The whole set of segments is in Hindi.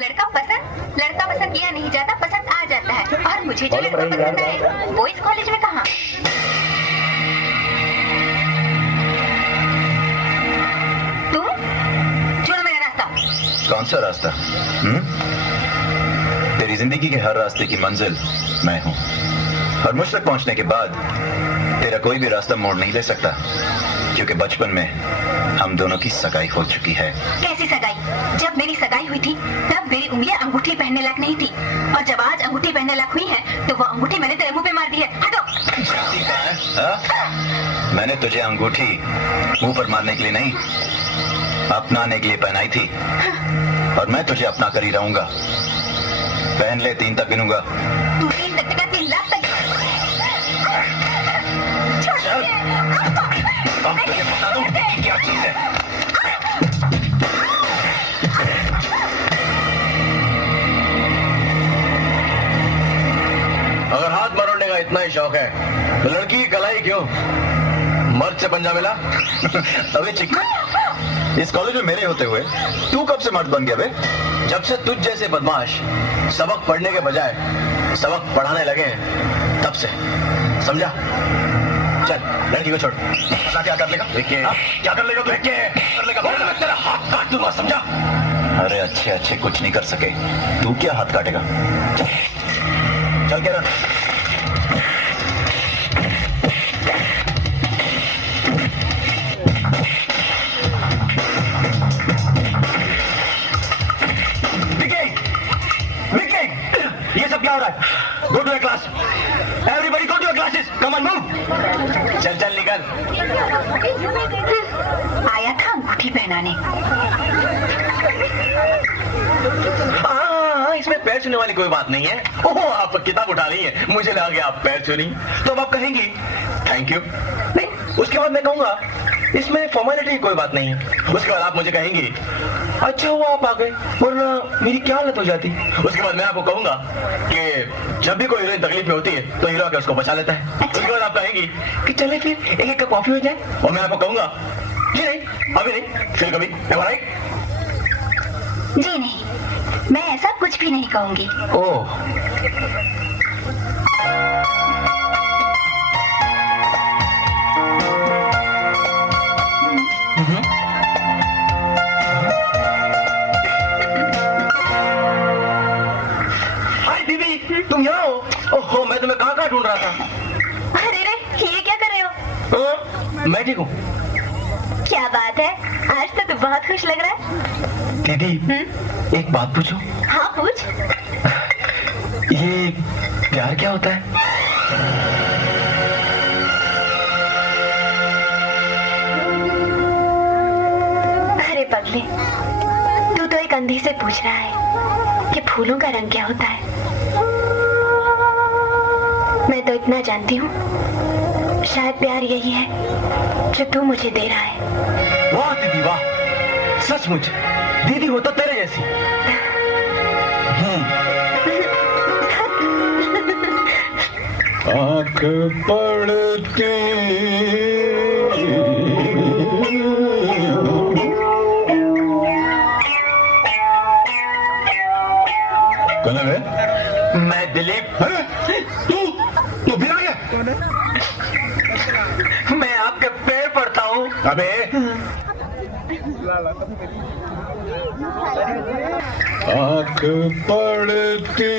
लड़का पसंद किया नहीं जाता, पसंद आ जाता है। और मुझे जो लड़का पसंद आए वो इस कॉलेज में कहाँ? तुम छोड़ो मेरा रास्ता। कौन सा रास्ता? तेरी जिंदगी के हर रास्ते की मंजिल मैं हूँ, और मुझ तक पहुंचने के बाद तेरा कोई भी रास्ता मोड़ नहीं ले सकता, क्योंकि बचपन में हम दोनों की सगाई हो चुकी है। कैसी सगाई? जब मेरी सगाई हुई थी तब मेरी उंगलियां अंगूठी पहनने लायक नहीं थी, और जब आज अंगूठी पहनने लायक हुई है तो वो अंगूठी मैंने तेरे मुंह पे मार दी है। हटो। मैंने तुझे अंगूठी मुंह पर मारने के लिए नहीं, अपनाने के लिए पहनाई थी, और मैं तुझे अपना कर ही रहूंगा। पहन ले, 3 तक गिनूंगा। तू 3 तक का 3 लाख तक। अब तुझे बता दूं कि क्या चीज है। अगर हाथ मरोड़ने का इतना ही शौक है तो लड़की की कलाई क्यों? मर्द से पंजा मिला? अबे चिक्कू, इस कॉलेज में मेरे होते हुए तू कब से मर्द बन गया बे? जब से तुझ जैसे बदमाश सबक पढ़ने के बजाय सबक पढ़ाने लगे हैं तब से, समझा? चल लड़की को छोड़। क्या कर लेगा? क्या कर लेगा? मैं तेरा हाथ काट दूंगा, समझा? अरे अच्छे कुछ नहीं कर सके, तू क्या हाथ काटेगा? चल के रहा। ये सब क्या हो रहा है? Go to your class, everybody go to your classes, come on move. चल निकल। आया था अंगूठी पहनाने। इसमें पैर छूने वाली कोई बात नहीं है। ओह, आप किताब उठा रही हैं, मुझे लगा कि आप पैर छू रही, तो अब आप कहेंगी थैंक यू। नहीं, उसके बाद मैं कहूंगा इसमें फॉर्मेलिटी की कोई बात नहीं है। उसके बाद आप मुझे कहेंगी अच्छा हुआ आप आ गए, वरना मेरी क्या हालत हो जाती। उसके बाद मैं आपको कहूंगा कि जब भी कोई हीरोइन तकलीफ में होती है तो हीरो आकर उसको बचा लेता है। उसके बाद आप कहेंगी कि चले फिर एक कप कॉफी हो जाए, और मैं आपको कहूंगा जी नहीं, अभी नहीं, फिर कभी। जी नहीं, मैं ऐसा कुछ भी नहीं कहूंगी। ओह, तुम यहाँ हो? ओहो, मैं तुम्हें कहाँ ढूंढ रहा था। अरे रे, ये क्या कर रहे हो? मैं ठीक हूँ। क्या बात है, आज तो तू बहुत खुश लग रहा है। दीदी, एक बात पूछूं? हाँ पूछ। ये प्यार क्या होता है? अरे पगले, तू तो एक अंधी से पूछ रहा है कि फूलों का रंग क्या होता है। मैं तो इतना जानती हूँ, शायद प्यार यही है जो तू मुझे दे रहा है। वाह दीदी वाह, सचमुच दीदी हो तो तेरे जैसी। आँख पड़ती कौन है? मैं दिलीप। तू फिर आ गया? मैं आपके पैर पड़ता हूँ। अबे आँख पड़ती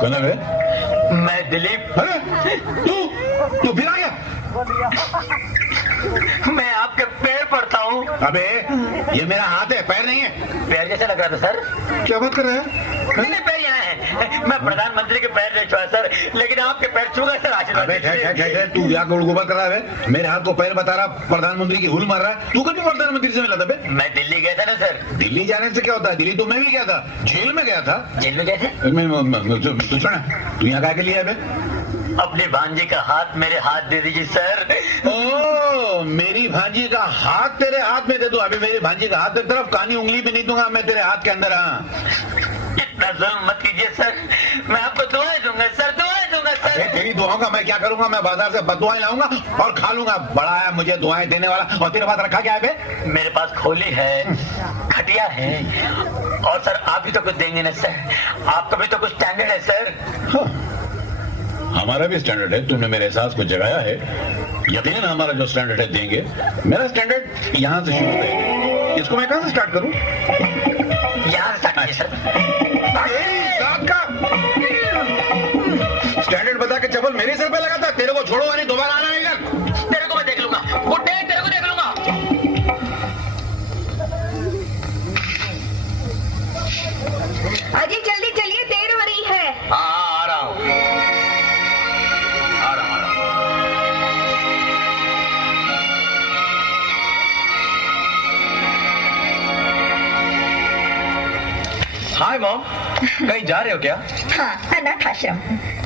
कौन है? मैं दिलीप। तू फिर आ गया? मैं आपके पैर पड़ता हूँ। अबे ये मेरा हाथ है, पैर नहीं है। पैर जैसा लग रहा था सर। क्या बात कर रहे हैं? मेरे पैर यहाँ है। मैं प्रधानमंत्री के पैर नहीं छुआ सर, लेकिन आपके पैर छूगा सर। आशीर्वाद। तू क्या गोबर कर रहा है? मेरे हाथ को पैर बता रहा, प्रधानमंत्री की हुल मार रहा है। तू कभी प्रधानमंत्री से मिला था बे? मैं दिल्ली गया था ना सर। दिल्ली जाने से क्या होता है? दिल्ली तो मैं भी गया था, जेल में गया था। जेल में गए थे? तू सुना, तू यहाँ क्या लिया है? अपनी भांजी का हाथ मेरे हाथ दे दीजिए सर। ओ, मेरी भांजी का हाथ तेरे हाथ में दे दूं? अभी मेरी भांजी का हाथ एक तरफ, कानी उंगली भी नहीं दूंगा मैं तेरे हाथ के अंदर। हाँ, इतना जुल्म मत कीजिए सर, मैं आपको दुआएं दूंगा सर, दुआएं दूंगा सर। तेरी दुआओं का मैं क्या करूंगा? मैं बाजार से बददुआएं लाऊंगा और खा लूंगा। बड़ा है मुझे दुआएं देने वाला। और तेरे पास रखा क्या है बे? मेरे पास खोली है, खटिया है, और सर आप भी तो कुछ देंगे ना सर? आपका भी तो कुछ स्टैंडर्ड है सर। हाँ, हमारा भी स्टैंडर्ड है। तुमने मेरे एहसास को जगाया है। यकीनन हमारा जो स्टैंडर्ड है देंगे। मेरा स्टैंडर्ड यहाँ से शुरू है। इसको मैं कहाँ से स्टार्ट करूँ? यहाँ से स्टार्ट सर। स्टैंडर्ड बता के चप्पल मेरे सिर पे लगाता। तेरे को छोड़ो नहीं, दोबारा आना नहीं कर। तेरे को मैं देख लूंगा, बुड्ढे तेरे को देख लूंगा। अजी जल्दी चलिए, देर हो रही है। हाँ आ रहा हूँ। हाय मॉम, कहीं जा रहे हो क्या? हाँ, अनाथ आश्रम।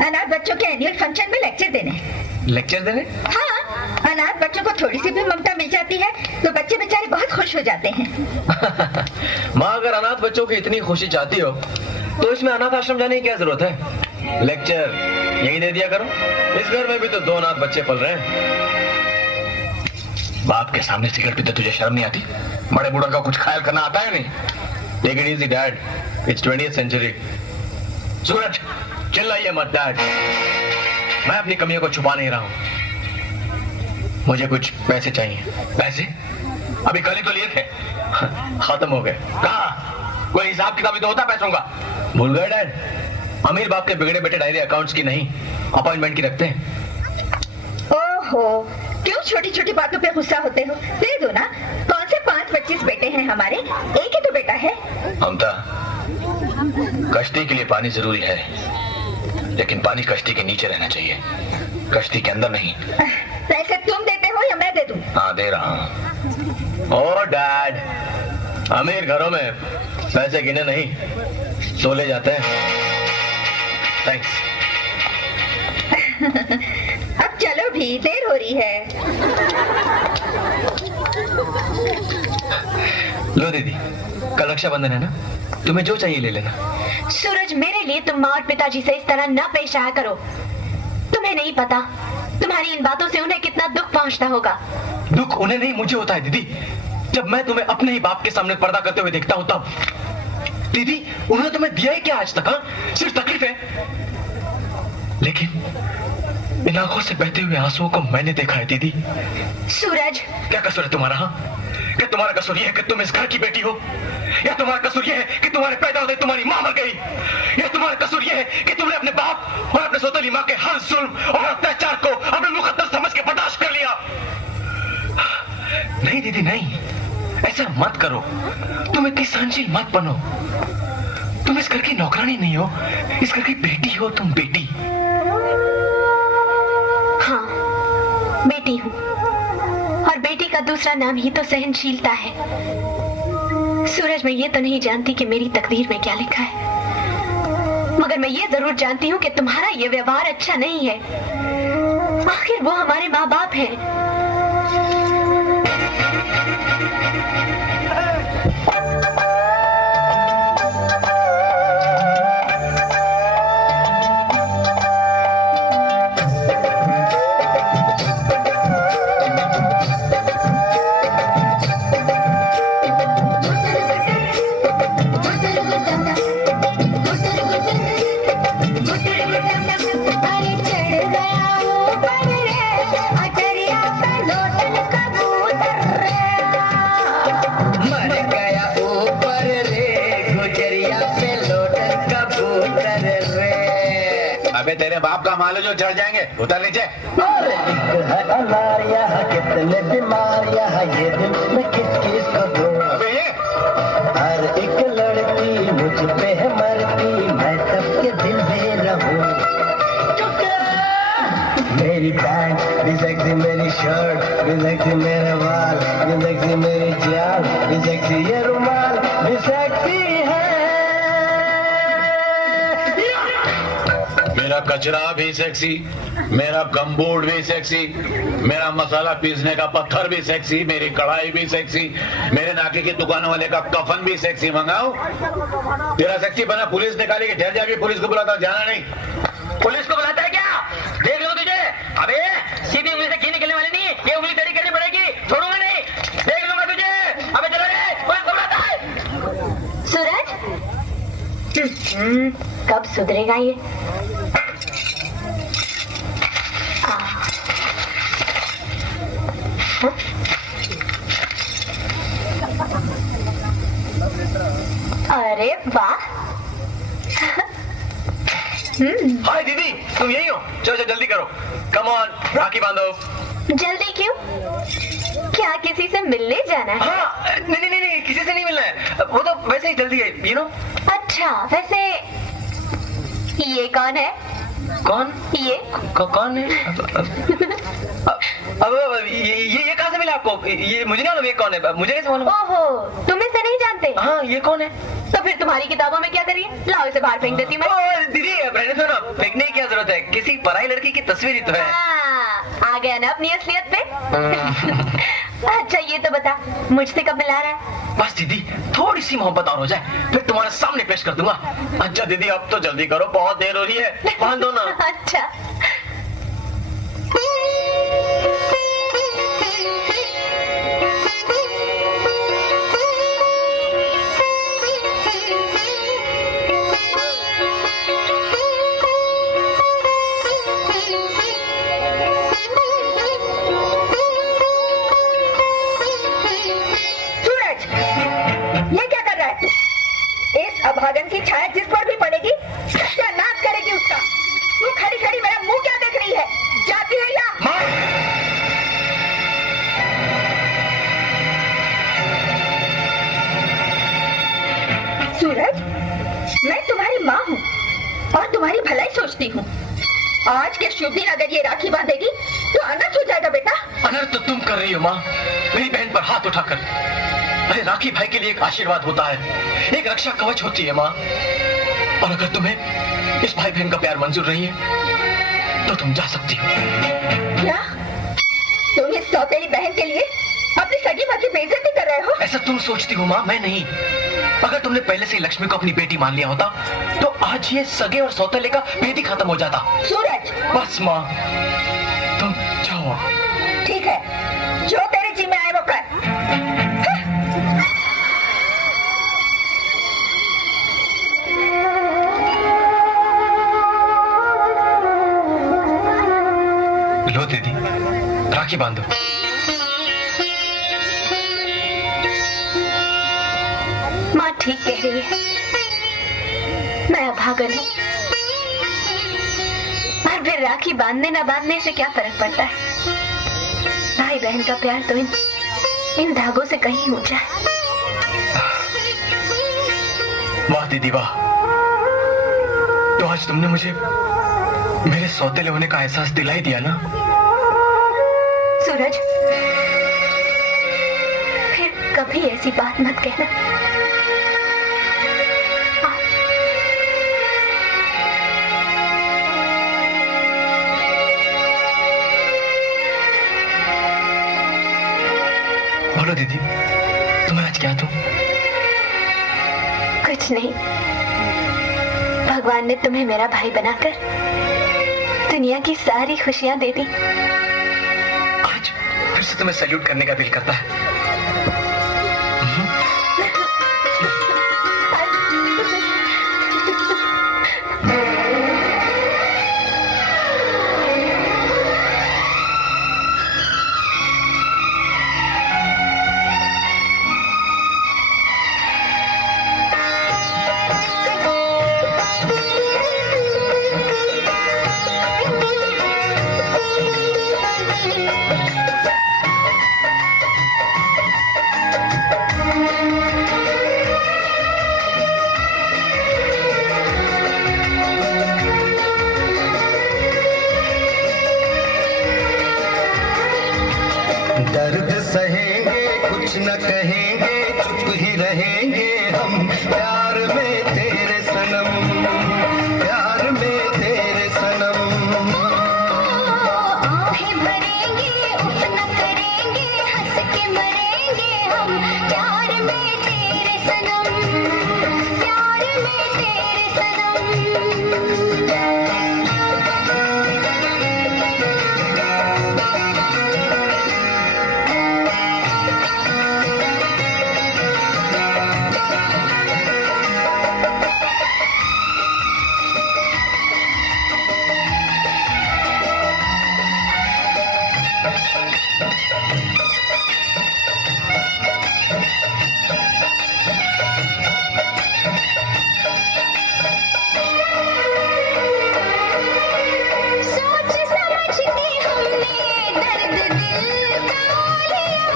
अनाथ बच्चों के एनुअल फंक्शन में लेक्चर देने। लेक्चर देने? हाँ, अनाथ बच्चों को थोड़ी सी भी ममता मिल जाती है तो बच्चे बेचारे बहुत खुश हो जाते हैं। माँ, अगर अनाथ बच्चों की इतनी खुशी चाहती हो तो इसमें अनाथ आश्रम जाने की क्या जरूरत है? लेक्चर यही दे दिया करो। इस घर में भी तो 2 अनाथ बच्चे पल रहे हैं। बाप के सामने सिगरेट पीते तुझे शर्म नहीं आती? बड़े बूढ़ों का कुछ ख्याल करना आता है नहीं? Take it easy dad, it's 20th century. Suraj, चिल्लाइए मत डैड। मैं अपनी कमियों को छुपा नहीं रहा हूं। मुझे कुछ पैसे चाहिए। पैसे? अभी कल ही तो लिए थे, खत्म हो गए। कहाँ? कोई हिसाब किताब भी तो होता पैसों का। भूल गए डैड? अमीर बाप के बिगड़े बेटे डायरी अकाउंट्स की नहीं, अपॉइंटमेंट की रखते हैं। ओहो, क्यों छोटी छोटी बातों पे गुस्सा होते हो? दे दो ना। कौन से 5-25 बेटे हैं हमारे? एक ही तो बेटा है। ममता, कश्ती के लिए पानी जरूरी है, लेकिन पानी कश्ती के नीचे रहना चाहिए, कश्ती के अंदर नहीं। पैसे तुम देते हो या मैं दे दूं? हाँ, दे रहा हूँ। ओ डैड, अमीर घरों में पैसे गिने नहीं तोले जाते हैं। थैंक्स। अब चलो भी, देर हो रही है। लो दीदी, कल रक्षाबंधन है ना, तुम्हें जो चाहिए ले लेना। सूरज, मेरे लिए तुम माँ और पिताजी से इस तरह न पेश आया करो। तुम्हें नहीं पता तुम्हारी इन बातों से उन्हें कितना दुख पहुंचता होगा। दुख उन्हें नहीं, मुझे होता है दीदी। जब मैं तुम्हें अपने ही बाप के सामने पर्दा करते हुए देखता हूँ तब। दीदी, उन्होंने तुम्हें दिया ही क्या आज तक? हाँ, सिर्फ तकलीफ है। लेकिन इन आंखों से बहते हुए आंसुओं को मैंने देखा है दीदी। सूरज, क्या कसूर है तुम्हारा? हाँ, क्या तुम्हारा कसूर यह है कि तुम इस घर की बेटी हो, या तुम्हारा कसूर यह है कि तुम्हारे पैदा होते तुम्हारी मां मर गई, या तुम्हारा कसूर यह है कि तुमने अपने बाप और अपने सौतेली मां के हर जुल्म और अत्याचार को अपने मुकद्दर समझ के बर्दाश्त कर लिया? नहीं दीदी नहीं, ऐसा मत करो। तुम इतनी सहनशील मत बनो। तुम इस घर की नौकरानी नहीं हो, इस घर की बेटी हो। तुम बेटी। हाँ, बेटी हूँ, और बेटी का दूसरा नाम ही तो सहनशीलता है। सूरज, मैं ये तो नहीं जानती कि मेरी तकदीर में क्या लिखा है, मगर मैं ये जरूर जानती हूँ कि तुम्हारा ये व्यवहार अच्छा नहीं है। आखिर वो हमारे माँ बाप हैं। अबे तेरे बाप का माल है जो चढ़ जाएंगे, उतर नीचे। कितने बीमारियां है ये दिल में किस किस को दूं? अबे ये हर एक लड़की मुझ पे है मरती, मैं सबके दिल में रहूं। मेरी पैंट भी सेक्सी, मेरी शर्ट भी सेक्सी, मेरे बाल भी सेक्सी, मेरी जान भी सेक्सी, ये रुमाल भी सेक्सी है। मेरा कचरा भी सेक्सी, मेरा गमबोर्ड भी सेक्सी, मेरा मसाला पीसने का पत्थर भी सेक्सी, मेरी कढ़ाई भी सेक्सी, मेरे नाके की दुकान वाले का कफन भी सेक्सी। मंगाओ? तेरा सेक्सी बना पुलिस निकालेगी। ठहर जा, भी पुलिस को बुलाता, जाना नहीं। पुलिस को बुलाता है क्या? अबे सीधी उंगली से घी निकलने वाली नहीं, ये उंगली टेढ़ी करनी पड़ेगी, छोड़ूंगा नहीं, देख लूंगा तुझे। अबे चलो रे, पुलिस को बुलाता है। सूरज कब सुधरेगा ये? हाँ? अरे वाह। हाय दीदी, तुम यही हो? चलो चलो जल्दी करो, कम ऑन, राखी बांधो। जल्दी क्यों? क्या किसी से मिलने जाना है? हाँ, नहीं, किसी से नहीं मिलना है, वो तो वैसे ही जल्दी है, यू नो। अच्छा, वैसे ये कौन है? कौन? ये कौन है? अब ये कहाँ से मिला आपको? ये मुझे नहीं मालूम, ये कौन है? मुझे कैसे मालूम? ओहो, तुम इसे नहीं जानते? हाँ, ये कौन है? तो फिर तुम्हारी किताबों में क्या करिए? लाओ इसे बाहर फेंक देती हूँ मैं। दीदी रहने दो ना, फेंकने की क्या जरूरत है, किसी पराई लड़की की तस्वीर ही तो है। आ गया ना अपनी असलियत पे। अच्छा ये तो बता, मुझसे कब मिला रहा है? बस दीदी, थोड़ी सी मोहब्बत और हो जाए, फिर तुम्हारे सामने पेश कर दूंगा। अच्छा दीदी, अब तो जल्दी करो, बहुत देर हो रही है, बांध दो ना। अच्छा। अभागन की छाया जिस पर भी पड़ेगी सत्यानाश करेगी उसका। तू खड़ी खड़ी मेरा मुंह क्या देख रही है? जाती है या? सूरज, मैं तुम्हारी माँ हूँ और तुम्हारी भलाई सोचती हूँ। आज के शुभ दिन अगर ये राखी बांधेगी तो अनर्थ हो जाएगा बेटा। अनर्थ तो तुम कर रही हो माँ, मेरी बहन पर हाथ उठाकर। अरे राखी भाई के लिए एक आशीर्वाद होता है, एक रक्षा कवच होती है माँ। और अगर तुम्हें इस भाई बहन का प्यार मंजूर नहीं है तो तुम जा सकती हो। क्या तुम इस सौतेली बहन के लिए अपनी सगी माँ की बेइज्जती कर रहे हो? ऐसा तुम सोचती हो माँ, मैं नहीं। अगर तुमने पहले से लक्ष्मी को अपनी बेटी मान लिया होता तो आज ये सगे और सौतेले का भेद ही खत्म हो जाता। सूरज, बस माँ, तुम जाओ। ठीक है, जो तेरे जी में आए वो कर। लो दीदी, राखी बांधो। माँ ठीक कह रही है, मैं अभागन हूँ। और फिर राखी बांधने न बांधने से क्या फर्क पड़ता है? भाई बहन का प्यार तो इन धागों से कहीं ऊंचा है। वाह दीदी वाह, तो आज तुमने मुझे मेरे सौतेले होने का एहसास दिलाई दिया ना। सूरज, फिर कभी ऐसी बात मत कहना। बोलो दीदी, तुम्हें आज क्या दूं? कुछ नहीं, भगवान ने तुम्हें मेरा भाई बनाकर दुनिया की सारी खुशियां दे दी। आज फिर से तुम्हें सैल्यूट करने का दिल करता है। दर्द सहेंगे, कुछ न कहेंगे, चुप ही रहेंगे हम। प्यार में तेरे सनम, प्यार में तेरे सनम। आँखें भरेंगे, उफ न करेंगे, हंस के मरेंगे हम। प्यार में तेरे सनम, प्यार में तेरे सनम। दर्द दिल का लिया,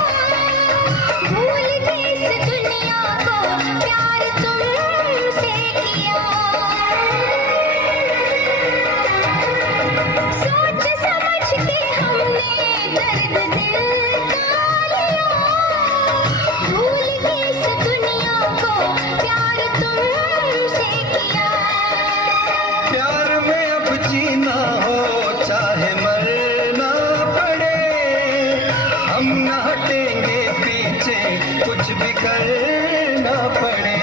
भूल के इस दुनिया को प्यार तुमसे किया। सोच समझ के हमने दर्द दिल का लिया, भूल के इस दुनिया को प्यार तुमसे किया। प्यार में अब जीना हो चाहे मरना पड़े, हम न हटेंगे पीछे कुछ भी करना पड़े।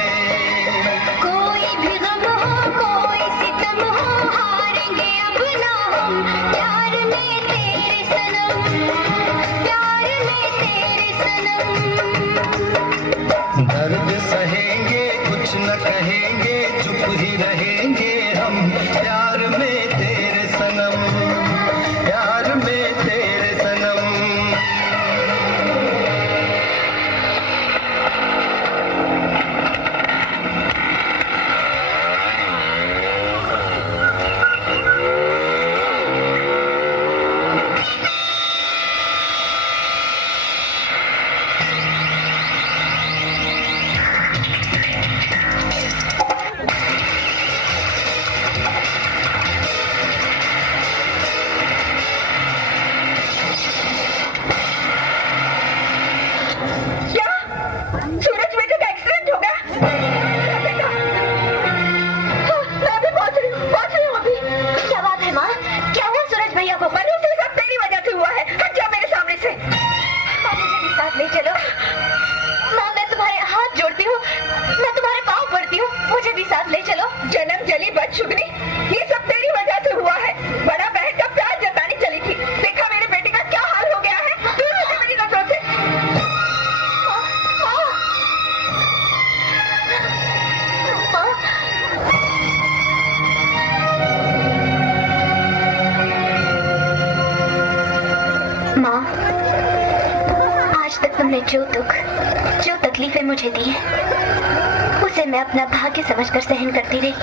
कोई भी गम हो कोई सितम हो, हारेंगे अब ना हम प्यार में तेरे सनम, प्यार में तेरे सनम। दर्द सहेंगे कुछ न कहेंगे, चुप ही रहेंगे हम प्यार में तेरे सनम, प्यार में तेरे सनम। क्या सूरज बेटे का एक्सीडेंट हो गया? बेटा, हाँ, मैं अभी पहुंच रही हूँ अभी। क्या बात है माँ? क्या हुआ सूरज भैया को? मनु से सब तेरी वजह से हुआ है। हट जा मेरे सामने से। माँ मुझे भी साथ ले चलो। माँ मैं तुम्हारे हाथ जोड़ती हूँ, मैं तुम्हारे पाँव पड़ती हूँ, मुझे भी साथ ले चलो। जन्म जली बदशुगनी, ये सब तेरी वजह से हुआ है। बड़ा बहन का प्यार जताने चली थी, देखा मेरे बेटे का क्या हाल हो गया है। दूर हो जा मेरी नजरों से। माँ, आज तक तुमने जो दुख, जो तकलीफें मुझे दी हैं, उसे मैं अपना भाग्य समझकर सहन करती रही।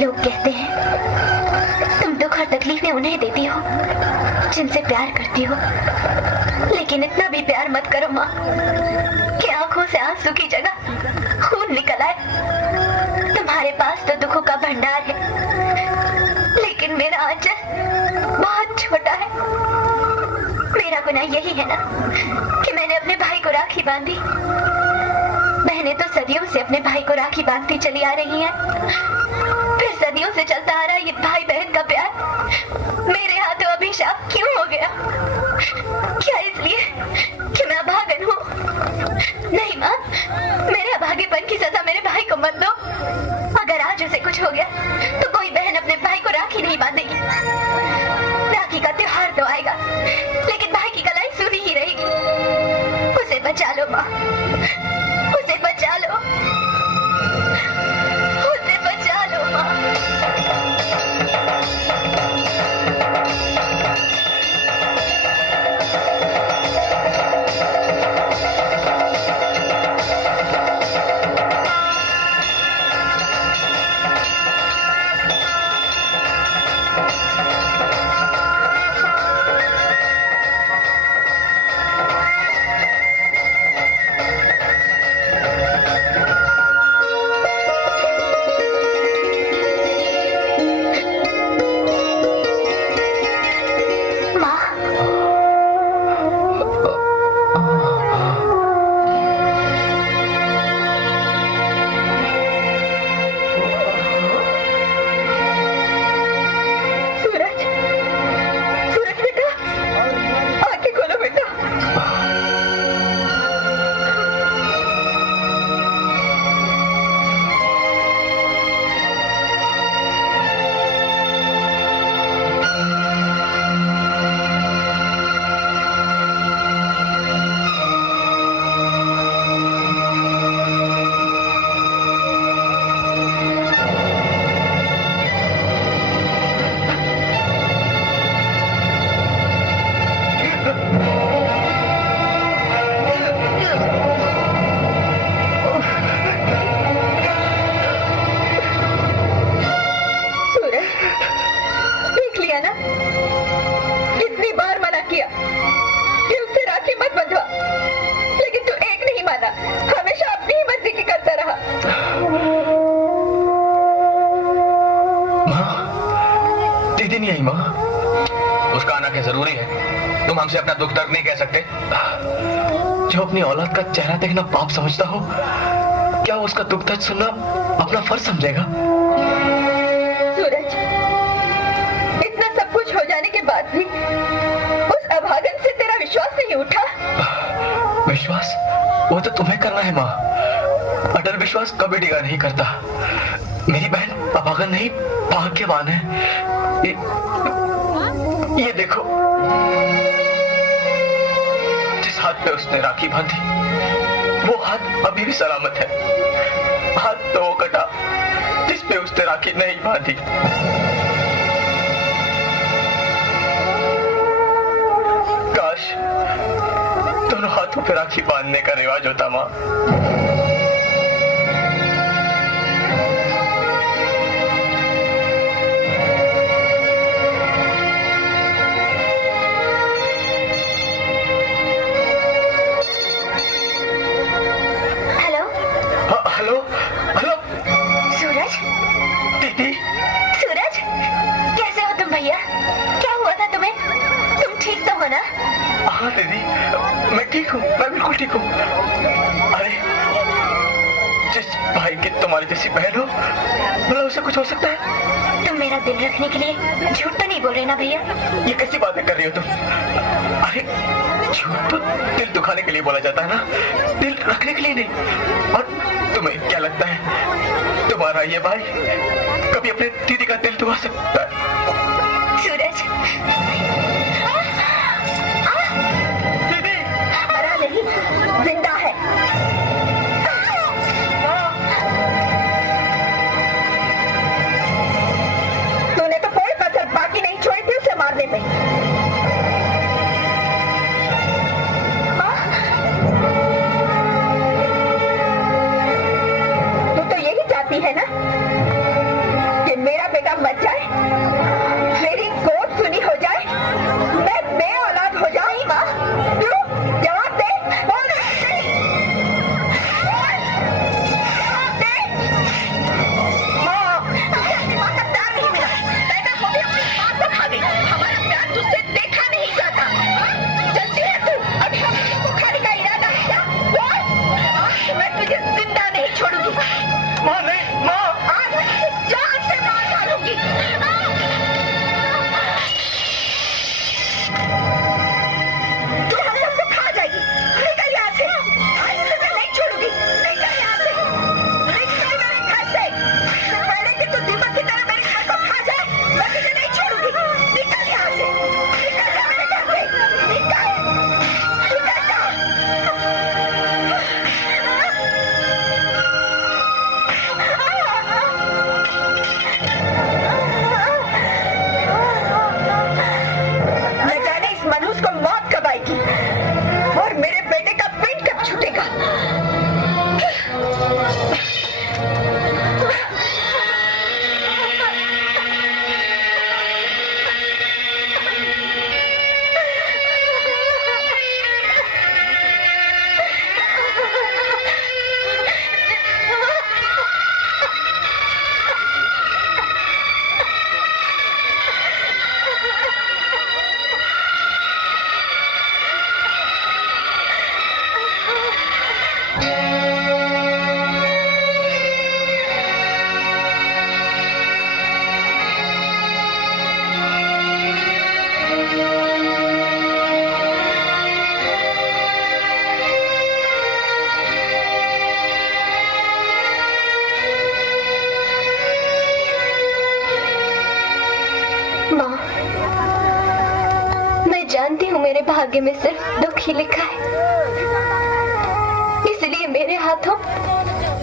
लोग कहते हैं तुम दुख और तकलीफें उन्हें देती हो जिनसे प्यार करती हो, लेकिन इतना भी प्यार मत करो माँ कि आंखों से आंसू की जगह खून निकल आए। तुम्हारे पास तो दुखों का भंडार है, लेकिन मेरा आंचल बहुत छोटा है। मेरा गुनाह यही है ना कि मैंने अपने भाई को राखी बांधी। बहनें तो सदियों से अपने भाई को राखी बांधती चली आ रही हैं, फिर सदियों से चलता आ रहा ये भाई बहन का प्यार मेरे हाथों अभिशाप क्यों हो गया? क्या इसलिए कि मैं अभागन हूँ? नहीं माँ, मेरे अभागेपन की सजा मेरे भाई को मत दो। अगर आज उसे कुछ हो गया तो कोई बहन अपने भाई को राखी नहीं बांधेगी। राखी का त्योहार तो आएगा, लेकिन भाई की कलाई सूनी ही रहेगी। उसे बचा लो माँ, उसे बचा लो, उसे बचा लो माँ। तुम हमसे अपना दुख दर्द नहीं कह सकते? जो अपनी औलाद का चेहरा देखना पाप समझता हो, क्या उसका दुख दर्द सुनना अपना फर्ज समझेगा? सूरज, इतना सब कुछ हो जाने के बाद भी उस अभागन से तेरा विश्वास नहीं उठा? विश्वास वो तो तुम्हें करना है माँ। अटल विश्वास कभी डिगा नहीं करता। मेरी बहन अभागन नहीं, भाग्यवान है। ये देखो, जिस हाथ पे उसने राखी बांधी वो हाथ अभी भी सलामत है। हाथ तो वो कटा जिस पे उसने राखी नहीं बांधी। काश दोनों हाथों पे राखी बांधने का रिवाज होता माँ। हेलो हेलो सूरज, दीदी। सूरज, कैसे हो तुम भैया? क्या हुआ था तुम्हें? तुम ठीक तो हो ना? हाँ दीदी, मैं ठीक हूँ, मैं बिल्कुल ठीक हूँ। अरे जिस भाई की तुम्हारी जैसी बहन हो, भला उसे कुछ हो सकता है? तुम मेरा दिल रखने के लिए झूठ तो नहीं बोल रहे ना भैया? ये कैसी बातें कर रही हो तुम? अरे झूठ तो दिल दुखाने के लिए बोला जाता है ना, दिल रखने के लिए नहीं। और तुम्हें क्या लगता है तुम्हारा ये भाई कभी अपने दीदी का दिल दुखा सकता है? सूरज, दीदी मरा नहीं, जिंदा है। तूने तो कोई कसर बाकी नहीं छोड़ी थी उसे मारने में। तू तो यही चाहती है ना कि मेरा बेटा मर जाए, मेरी गोद सुनी हो जाए, मैं बेऔलाद हो जाऊं? माँ, क्यों? जवाब दे, बोल दे। जवाब दे। माँ, मुझे अपनी माँ का प्यार नहीं मिला। पैदा हो गई अपनी माँ को खा गई। हमारा प्यार तुझसे देखा नहीं जाता। जल्दी है तू, अभी हम तुझको खाने का इरादा है क्या? बोल। आज मैं तुझे जिंदा नहीं छोड़ूंगी। माँ नहीं, माँ। आज मैं तुझे जान से मार डालूंगी। तू हमें हमको खा जाएगी। निकल यहाँ से। आज मैं तुझे नहीं छोड़ूंगी। निकल यहाँ से। निकल मेरे घर से। इससे पहले कि तू दीमक की तरह मेरे घर को खा जाए, मैं तुझे नहीं छोड़ूंगी। निकल यहाँ से। निकल जा मेरे घर से। निकल। निकल जा। न जाने इस मनहूस को मौत कब आएगी और मेरे बेटे का पेट कब छूटेगा। माँ, मैं जानती हूँ मेरे भाग्य में सिर्फ दुख ही लिखा है, इसलिए मेरे हाथों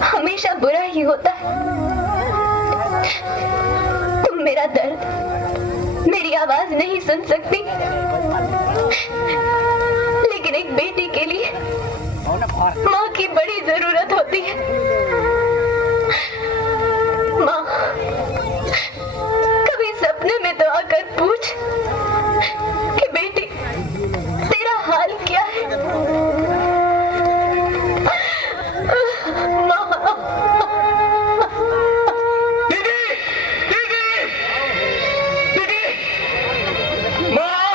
हमेशा बुरा ही होता है। तुम मेरा दर्द, मेरी आवाज नहीं सुन सकती, लेकिन एक बेटी के लिए माँ की बड़ी जरूरत होती है। माँ, कभी सपने में तो आकर पूछ कि बेटी तेरा हाल क्या है। माँ, दीदी, दीदी, दीदी, माँ,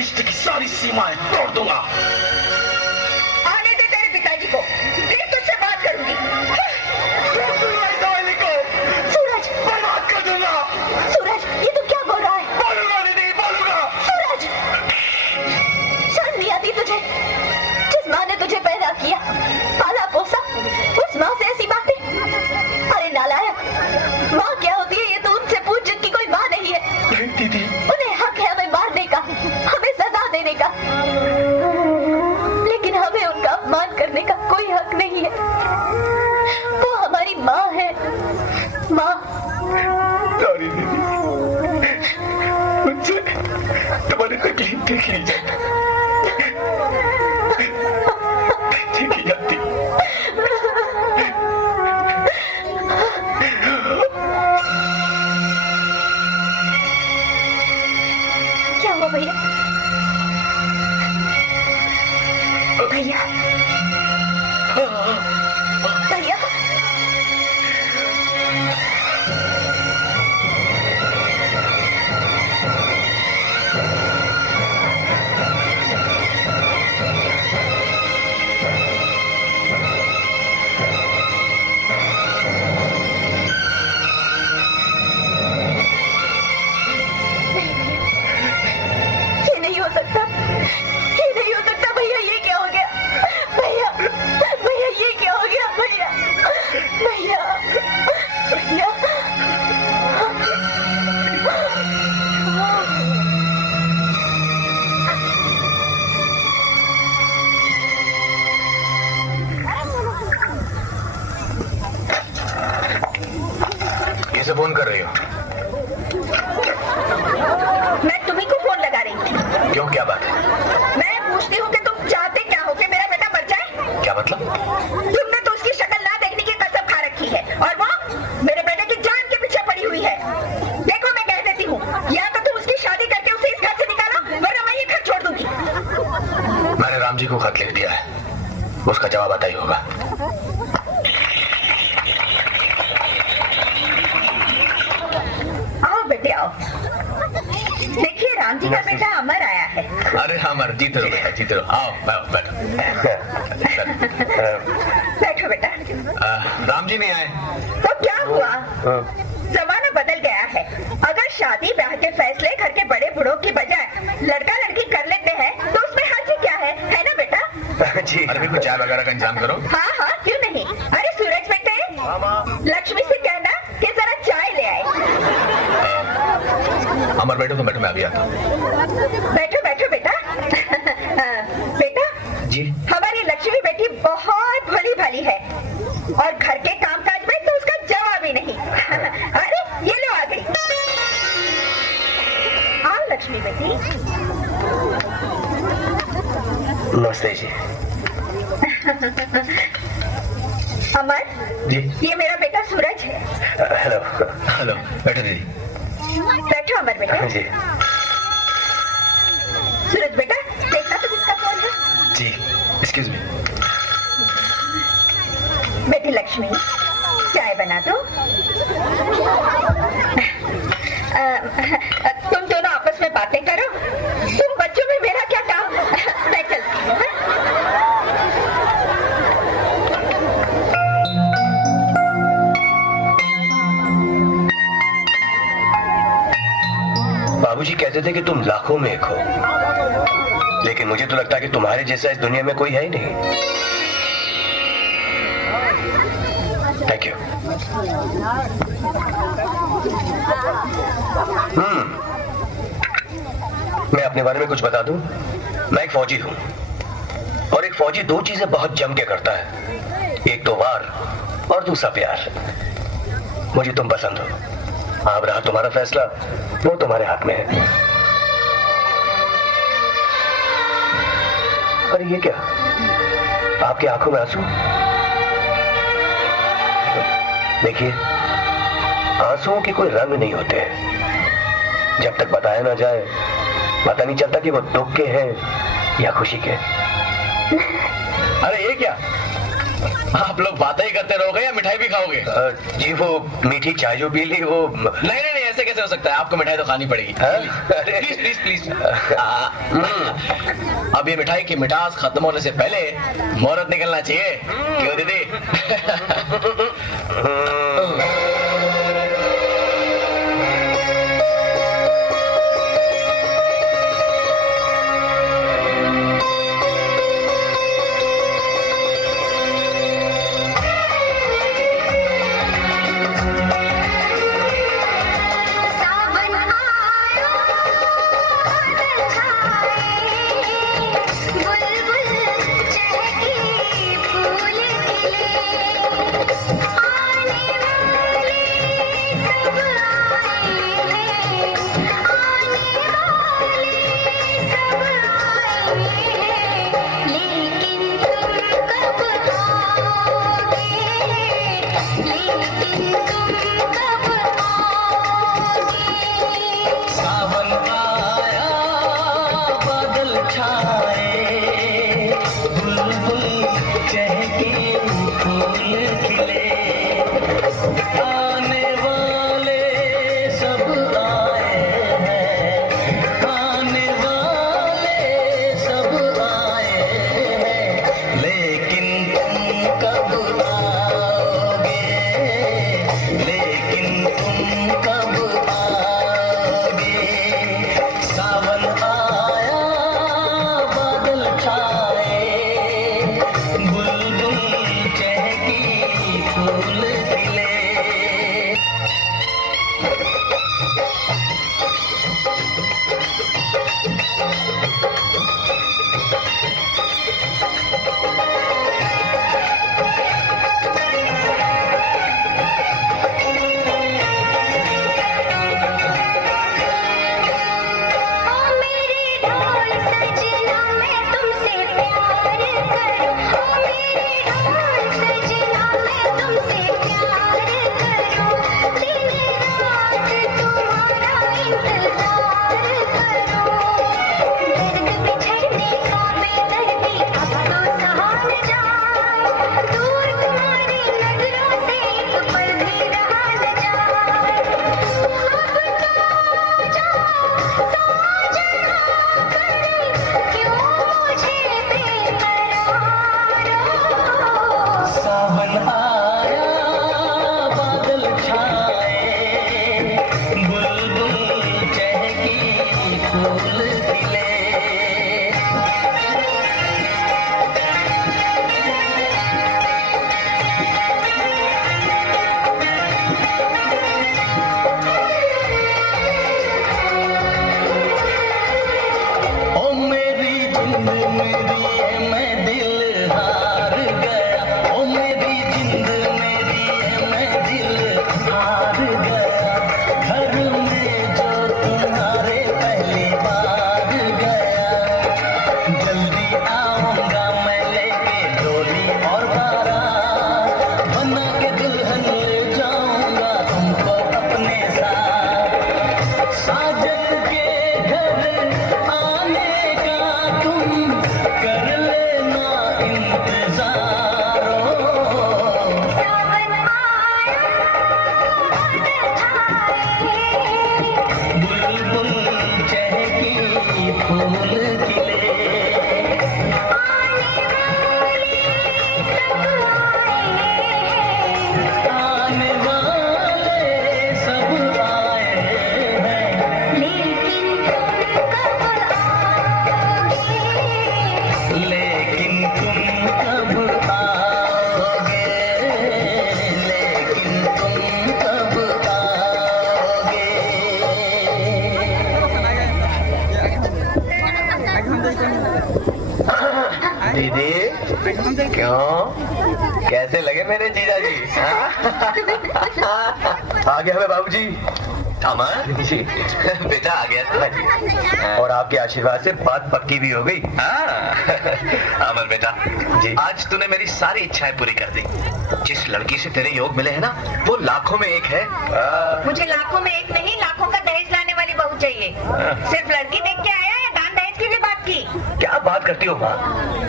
रिश्ते की सारी सीमाएं तोड़ दूंगा। आने दे तेरे पिताजी को, फिर तुझसे बात करूंगी। सूरज, बर्बाद कर दूंगा। सूरज, ये तू क्या बोल रहा है? बोलूंगा नहीं बोलूंगा। सूरज, शर्म नहीं आती तुझे? जिस माँ ने तुझे पैदा किया, पाला पोसा, उस माँ से ऐसी बातें? अरे नालायक, माँ क्या होती है ये तो उनसे पूछ जिनकी कोई माँ नहीं है। दीदी, उन्हें हक है हमें मारने का, हमें सजा देने का, लेकिन हमें उनका अपमान करने का कोई हक नहीं है। वो हमारी माँ है, माँ। सॉरी दीदी, मुझसे तुम्हारी तकलीफ देखी नहीं जाती। देखी जाती। क्या हुआ भैया? भैया, भैया, ये नहीं हो सकता, ये नहीं हो सकता भैया। ये क्या हो गया भैया? भैया ये क्या हो गया भैया? भैया, भैया, ये से फोन कर रही हो? मैं तुम्ही को फोन लगा रही हूँ। क्यों, क्या बात है? मैं पूछती हूँ कि तुम चाहते क्या हो? कि मेरा बेटा मर जाए? क्या मतलब? तुमने तो उसकी शक्ल ना देखने की कसम खा रखी है, और वो मेरे बेटे की जान के पीछे पड़ी हुई है। देखो मैं कह देती हूँ, या तो तुम उसकी शादी करके उसे इस घर से निकालो, वरना मैं ये घर छोड़ दूंगी। मैंने राम जी को खत लिख दिया है, उसका जवाब आता ही होगा। आओ बेटे आओ। देखिए राम जी का बेटा अमर आया है। अरे अमर, जीते रहो बेटा, जीते रहो। आओ बैठो। बैठो बेटा। राम जी नहीं आए? तो क्या हुआ? जमाना बदल गया है। अगर शादी ब्याह के फैसले घर के बड़े बूढ़ों की बजाय लड़का लड़की कर लेते हैं तो उसमें हर्ज क्या है ना बेटा? जी। अरे बिल्कुल, चाय वगैरह का इंतजाम करो। हाँ हाँ, क्यों नहीं। अरे सूरज बेटे, लक्ष्मी से कहना कि जरा चाय ले आए। अमर बैठो तो बैठो, मैं अभी आता हूँ। बैठो बैठो बेटा। बेटा जी। हमारी लक्ष्मी बेटी बहुत भली भाली है, और घर के कामकाज में तो उसका जवाब ही नहीं। अरे ये लो आ गई। आओ लक्ष्मी बेटी। नमस्ते जी। अमर जी। ये मेरा बेटा सूरज है। हेलो। हेलो, बैठो दीदी। बैठो अमर बेटा। जी। सूरज बेटा, देखना तो किसका फोन है? जी, एक्सक्यूज मी। बेटी लक्ष्मी, चाय बना दो। तुम दोनों आपस में बातें करो। तुम बच्चों में मेरा क्या काम? मैं चलती हूँ। बाबूजी कहते थे कि तुम लाखों में एक हो, लेकिन मुझे तो लगता है कि तुम्हारे जैसा इस दुनिया में कोई है ही नहीं। Thank you. मैं अपने बारे में कुछ बता दूं? मैं एक फौजी हूं, और एक फौजी दो चीजें बहुत जम के करता है, एक तो वार और दूसरा प्यार। मुझे तुम पसंद हो, अब रहा तुम्हारा फैसला, वो तुम्हारे हाथ में है। अरे ये क्या, आपकी आंखों में आंसू? देखिए, आंसुओं के कोई रंग नहीं होते हैं। जब तक बताया ना जाए, पता नहीं चलता कि वो दुख के हैं या खुशी के। अरे ये क्या, आप लोग बातें ही करते रहोगे या मिठाई भी खाओगे? जी वो मीठी चाय जो पी ली वो। नहीं नहीं नहीं, ऐसा ऐसे कैसे हो सकता है? आपको मिठाई तो खानी पड़ेगी। Please please please. अब ये मिठाई की मिठास खत्म होने से पहले मुहूर्त निकलना चाहिए। क्यों दीदी? कैसे लगे मेरे जीजा जी? आ गया मैं बाबूजी। थामा जी बेटा आ गया तो। और आपके आशीर्वाद से बात पक्की भी हो गई। अमर बेटा जी, आज तूने मेरी सारी इच्छाएं पूरी कर दी। जिस लड़की से तेरे योग मिले हैं ना, वो लाखों में एक है। मुझे लाखों में एक नहीं, लाखों का दहेज लाने वाली बहू चाहिए। सिर्फ लड़की देख के आया या दान दहेज की भी बात की? क्या बात करती हो माँ?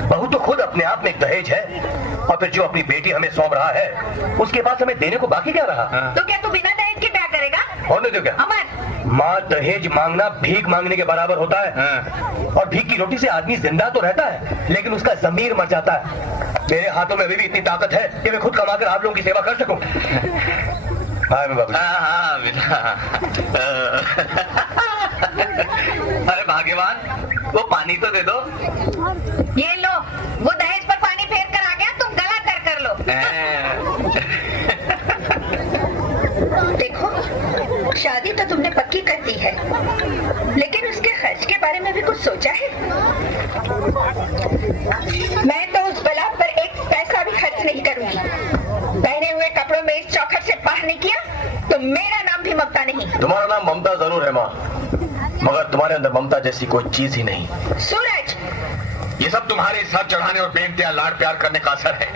बहू तो खुद अपने आप में एक दहेज है, और फिर जो अपनी बेटी हमें सौंप रहा है उसके पास हमें देने को बाकी क्या रहा? तो क्या तू बिना दहेज के ब्याह करेगा? होने दो क्या? अमर, माँ, दहेज मांगना भीख मांगने के बराबर होता है। और भीख की रोटी से आदमी जिंदा तो रहता है, लेकिन उसका जमीर मर जाता है। मेरे हाथों में अभी भी इतनी ताकत है कि मैं खुद कमाकर आप लोगों की सेवा कर सकूं। हाँ बाबू। हाँ बेटा। अरे भाग्यवान, वो पानी तो दे दो। ये लो, वो दहेज पर पानी फेर कर आ गया, तुम गला कर लो। देखो, शादी तो तुमने पक्की कर दी है, लेकिन उसके खर्च के बारे में भी कुछ सोचा है? मैं तो उस बला पर एक पैसा भी खर्च नहीं करूंगी। पहने हुए कपड़ों में इस चौखट से बाहर नहीं किया तो मेरा नाम भी ममता नहीं। तुम्हारा नाम ममता जरूर है माँ, मगर तुम्हारे अंदर ममता जैसी कोई चीज ही नहीं। सूरज, ये सब तुम्हारे सर चढ़ाने और बेइंतहा लाड प्यार करने का असर है,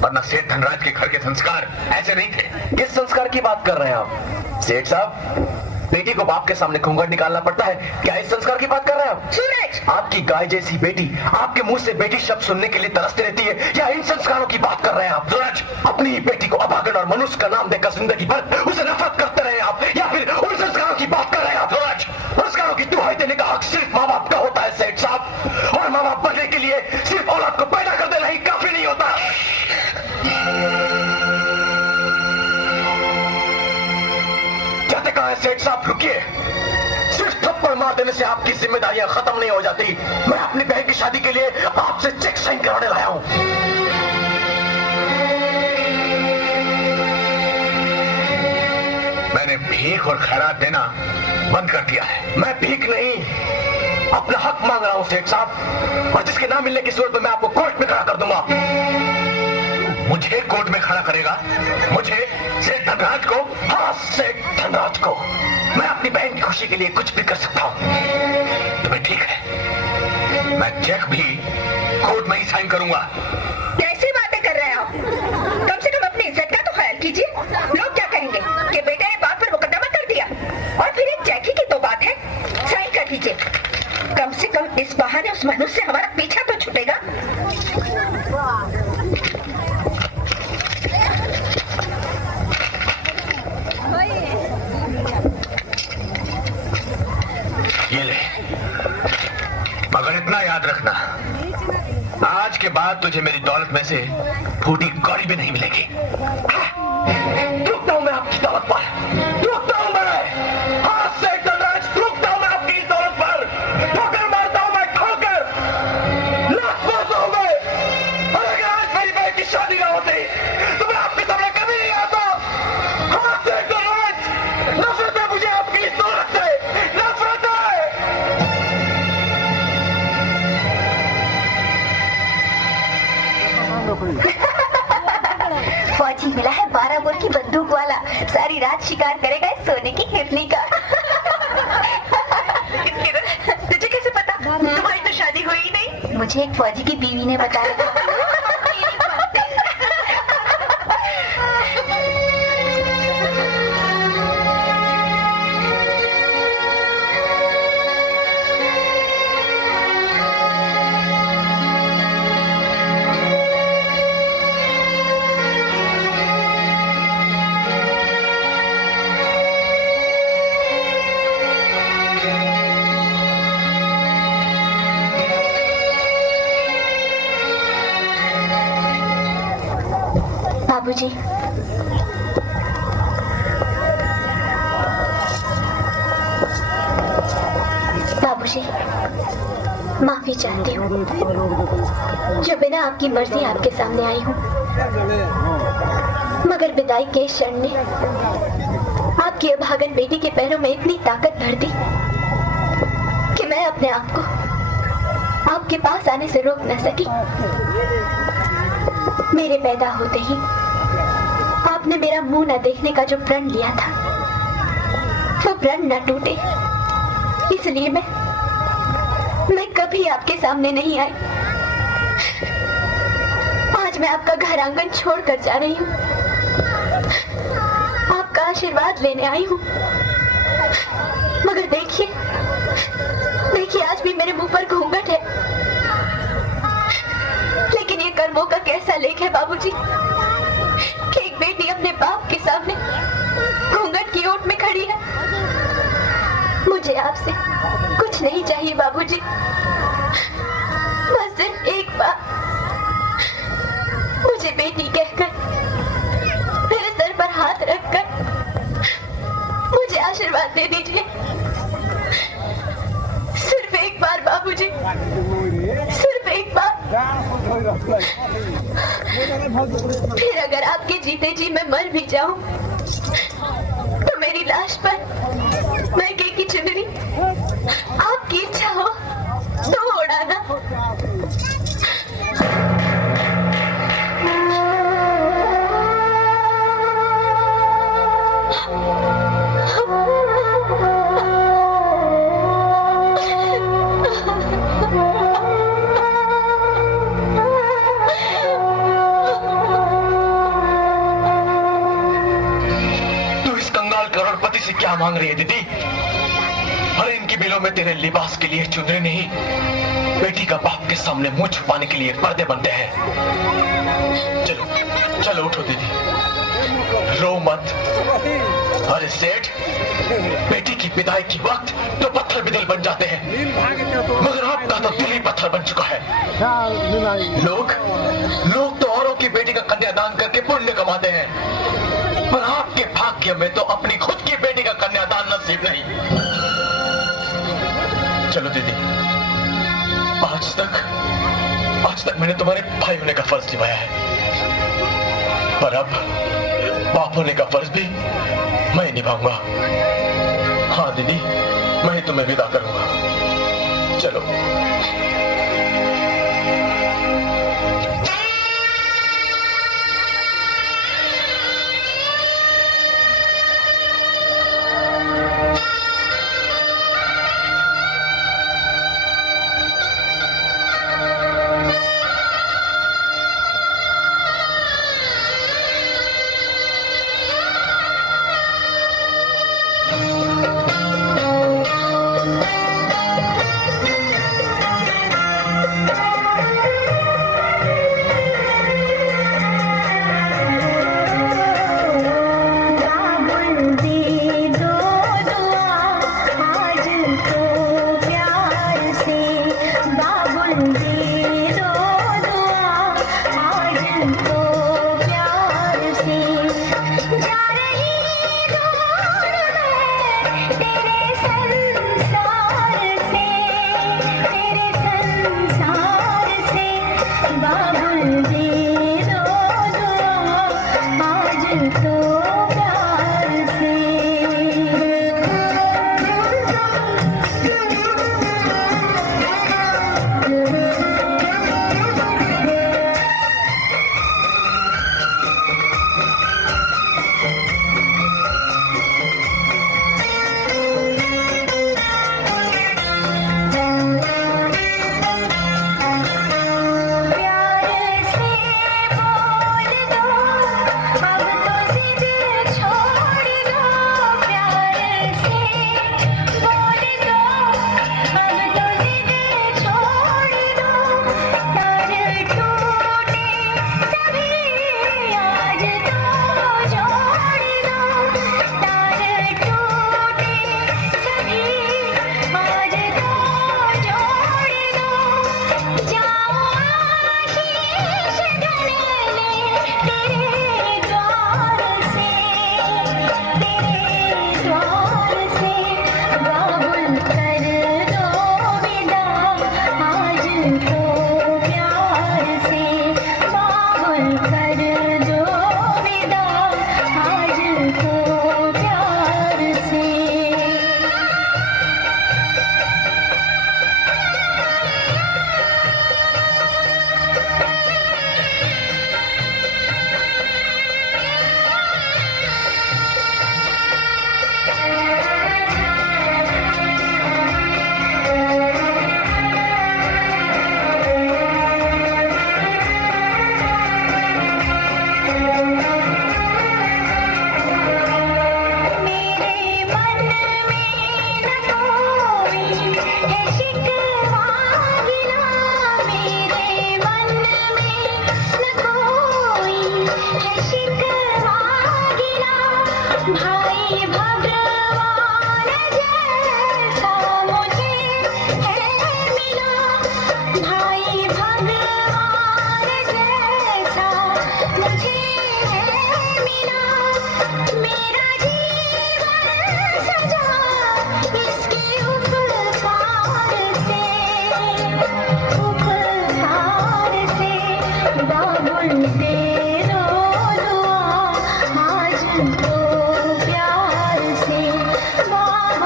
वरना सेठ धनराज के घर के संस्कार ऐसे नहीं थे। किस संस्कार की बात कर रहे हैं आप सेठ साहब? बेटी को बाप के सामने घूंघट निकालना पड़ता है, क्या इस संस्कार की बात कर रहे हैं आप? सूरज, आपकी गाय जैसी बेटी आपके मुंह से बेटी शब्द सुनने के लिए तरसती रहती है, या इन संस्कारों की बात कर रहे हैं आप? सूरज, अपनी ही बेटी को अभागन और मनुष्य का नाम देकर जिंदगी भर उसे नफरत करते रहे आप, या फिर उन संस्कारों की बात कर रहे हैं आप? सूरज, संस्कारों की दुहाई देने का हक सिर्फ माँ बाप का होता है सेठ साहब, और माँ बाप बनने के लिए सिर्फ औलाद को पैदा कर देना ही काफी नहीं होता। जाते कहाँ है सेठ साहब? रुकिए, सिर्फ थप्पड़ मार देने से आपकी जिम्मेदारियां खत्म नहीं हो जाती। मैं अपनी बहन की शादी के लिए आपसे चेक साइन कराने लाया हूं। मैंने भीख और खैरात देना बंद कर दिया है। मैं भीख नहीं, अपना हक मांग रहा हूं सेठ साहब, और जिसके ना मिलने की सूरत में मैं आपको कोर्ट में खड़ा कर दूंगा। मुझे कोर्ट में खड़ा करेगा? मुझे, सेठ धनराज को? हाँ, सेठ धनराज को। मैं अपनी बहन की खुशी के लिए कुछ भी कर सकता हूँ। तुम्हें ठीक है, मैं चेक भी कोर्ट में ही साइन करूंगा। कैसी बातें कर रहे हैं आप? कम से कम अपनी इज्जत का तो ख्याल कीजिए। लोग क्या कहेंगे कि बेटे ने बाप पर मुकदमा कर दिया, और फिर एक चेकी की तो बात है, साइन कर दीजिए। कम से कम इस बहाने उस मनुष्य से हमारा पीछा तो छूटेगा। ये ले, मगर इतना याद रखना, आज के बाद तुझे मेरी दौलत में से फूटी कौड़ी भी नहीं मिलेगी। रुकता हूं मैं आपकी दौलत पर, रुकता हूं मैं। हाँ सेठ धनराज, रुकता हूं मैं आपकी इस दौलत पर। ठोकर मारता हूं मैं, ठोकर लात मारता हूं मैं। और अगर आज मेरी बहन की शादी ना होती तो मैं आपके सामने कभी नहीं आता। हाँ सेठ धनराज, नफरत है मुझे आपकी इस दौलत से, नफरत है। फौजी मिला है 12 बोर की बंदूक वाला, सारी रात शिकार करेगा इस सोने की हिरनी का। तुझे कैसे पता? तुम्हारी तो शादी हुई ही नहीं। मुझे एक फौजी की बीवी ने बताया। बाबूजी, बाबूजी, माफी चाहती हूँ जो बिना आपकी मर्जी आपके सामने आई हूँ, मगर विदाई के क्षण ने आपकी अभागन बेटी के पैरों में इतनी ताकत भर दी कि मैं अपने आप को आपके पास आने से रोक न सकी। मेरे पैदा होते ही आपने मेरा मुंह न देखने का जो प्रण लिया था, वो प्रण न टूटे, इसलिए मैं कभी आपके सामने नहीं आई। आज मैं आपका घर आंगन छोड़कर जा रही हूँ, आपका आशीर्वाद लेने आई हूँ, मगर देखिए आज भी मेरे मुंह पर घूंघट है। लेकिन ये कर्मों का कैसा लेख है बाबूजी कि एक बेटी अपने बाप के सामने घूंघट की ओट में खड़ी है। मुझे आपसे कुछ नहीं चाहिए बाबूजी, बस सिर्फ एक बार मुझे बेटी कहकर मेरे सर पर हाथ रखकर मुझे आशीर्वाद दे दीजिए। सिर्फ एक बार बाबूजी, सिर्फ एक बार। फिर अगर आपके जीते जी मैं मर भी जाऊं तो मेरी लाश पर मैके की चुनरी आपकी इच्छा हो तो उड़ाना। करोड़पति से क्या मांग रही है दीदी? अरे इनकी बिलों में तेरे लिबास के लिए चुनरी नहीं, बेटी का बाप के सामने मुंह छुपाने के लिए पर्दे बनते हैं। चलो चलो उठो दीदी, रो मत। अरे सेठ, बेटी की विदाई की वक्त तो पत्थर भी दिल बन जाते हैं, मगर आपका तो दिल ही पत्थर बन चुका है। लोग तो औरों की बेटी का कन्यादान करके पुण्य कमाते हैं, पर आपके भाग्य में तो अपनी खुद की बेटी का कन्यादान नसीब नहीं। चलो दीदी, आज तक मैंने तुम्हारे भाई होने का फर्ज निभाया है, पर अब बाप होने का फर्ज भी मैं निभाऊंगा। हाँ दीदी, मैं ही तुम्हें विदा करूंगा। चलो।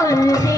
मंजिल